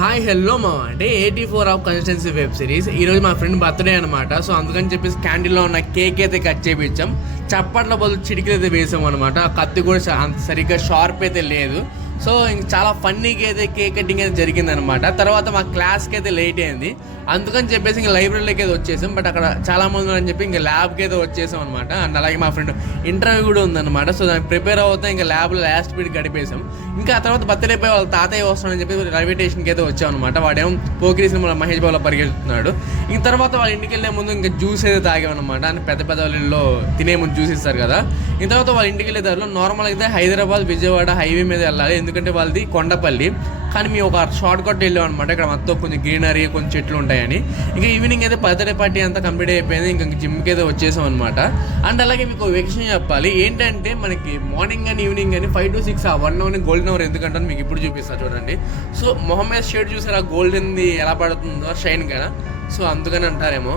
Hi hello మా అంటే 84 of consistency web series. ఈరోజు మా ఫ్రెండ్ బర్త్డే అనమాట. సో అందుకని చెప్పేసి క్యాంటీన్లో ఉన్న కేక్ అయితే కట్ చేయించాం. చప్పట్ల బదులు చిటికలు అయితే వేసాం అనమాట. ఆ కత్తి కూడా అంత సరిగ్గా షార్ప్ అయితే లేదు. సో ఇంక చాలా ఫన్నీగా అయితే కేక్ కటింగ్ అయితే జరిగిందనమాట. తర్వాత మా క్లాస్కి అయితే లేట్ అయింది. అందుకని చెప్పేసి ఇంకా లైబ్రరీలోకి అయితే వచ్చేసాం. బట్ అక్కడ చాలా మంది ఉన్నారని చెప్పి ఇంకా ల్యాబ్కి అయితే వచ్చేసాం అనమాట. అండ్ అలాగే మా ఫ్రెండ్ ఇంటర్వ్యూ కూడా ఉందన్నమాట. సో దానికి ప్రిపేర్ అవుతా ఇంకా ల్యాబ్లో లాస్ట్ పీరియడ్ గడిపేసాం. ఇంకా ఆ తర్వాత బర్త్డే పై వాళ్ళ తాతయ్య వస్తాడని చెప్పి రైల్వే స్టేషన్కి అయితే వచ్చాం అనమాట. వాడేమో పోకిరి సినిమాలో మహేష్ బాబులో పరిగెడుతున్నాడు. ఇంక తర్వాత వాళ్ళ ఇంటికి వెళ్ళే ముందు ఇంకా జ్యూస్ అయితే తాగామన్నమాట. అని పెద్ద పెద్ద వాళ్ళలో తినే ముందు జ్యూస్ ఇస్తారు కదా. ఇంక తర్వాత వాళ్ళ ఇంటికి వెళ్ళే దారిలో నార్మల్గా అయితే హైదరాబాద్ విజయవాడ హైవే మీద వెళ్ళాలి, ఎందుకంటే వాళ్ళది కొండపల్లి. కానీ మేము ఒక షార్ట్ కట్ వెళ్ళాం అనమాట. ఇక్కడ మొత్తం కొంచెం గ్రీనరీ, కొంచెం చెట్లు ఉంటాయని. ఇంకా ఈవినింగ్ అయితే బర్త్డే పార్టీ అంతా కంప్లీట్ అయిపోయింది. ఇంకా జిమ్కి అయితే వచ్చేసాం అనమాట. అండ్ అలాగే మీకు ఒక విషయం చెప్పాలి ఏంటంటే, మనకి మార్నింగ్ కానీ ఈవినింగ్ కానీ 5 to 6 1 అవర్ గోల్డెన్ అవర్ ఎందుకంటే మీకు ఇప్పుడు చూపిస్తారు చూడండి. సో మొహమ్మద్ షేడ్ చూసారు ఆ గోల్డెన్ది ఎలా పడుతుందో షైన్ కదా. సో అందుకని అంటారేమో.